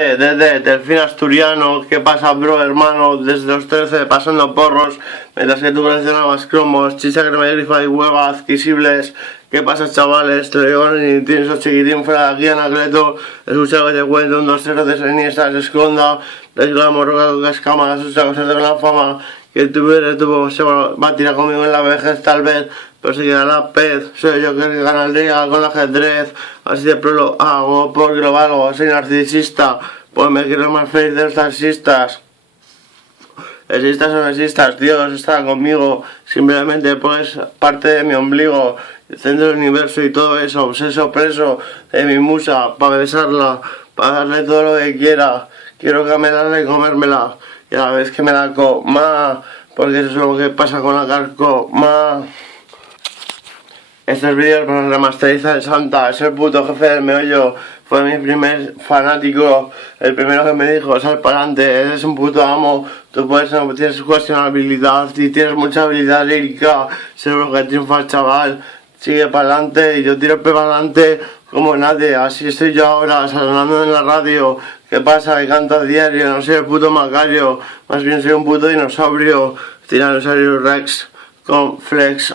Desde Delfín Asturiano, ¿qué pasa, bro, hermano? Desde los 13 pasando porros, mientras que tú coleccionabas cromos, chicha cremallífica y huevas adquisibles. ¿Qué pasa, chavales? Te lo digo, ni tienes un chiquitín fuera de aquí, Anacleto. Escucha que te cuento un 2-0 de Seniesa, se esconda, reclamo, roca con las cámaras, escucha cosas de la fama. Que tuviera se va a tirar conmigo en la vejez, tal vez, pero se queda la pez. Soy yo que gana el día con el ajedrez, así de pro lo hago porque lo valgo, soy narcisista, pues me quiero más feliz de los taxistas. Existas o no existas, Dios está conmigo, simplemente pues parte de mi ombligo, el centro del universo y todo eso, obseso preso de mi musa, para besarla, para darle todo lo que quiera, quiero camelarla y comérmela, y a la vez que me la coma, porque eso es lo que pasa con la carcoma. Este vídeo para remasterizar el Santa, es el puto jefe del meollo, fue mi primer fanático, el primero que me dijo, sal para adelante, eres un puto amo, tú puedes, no tienes cuestionabilidad y tienes mucha habilidad lírica, seguro que triunfas, chaval, sigue para adelante y yo tiro para adelante como nadie, así estoy yo ahora, sonando en la radio. ¿Qué pasa? Que canto a diario, no soy el puto Macario, más bien soy un puto dinosaurio, tiranosaurio Rex con flex.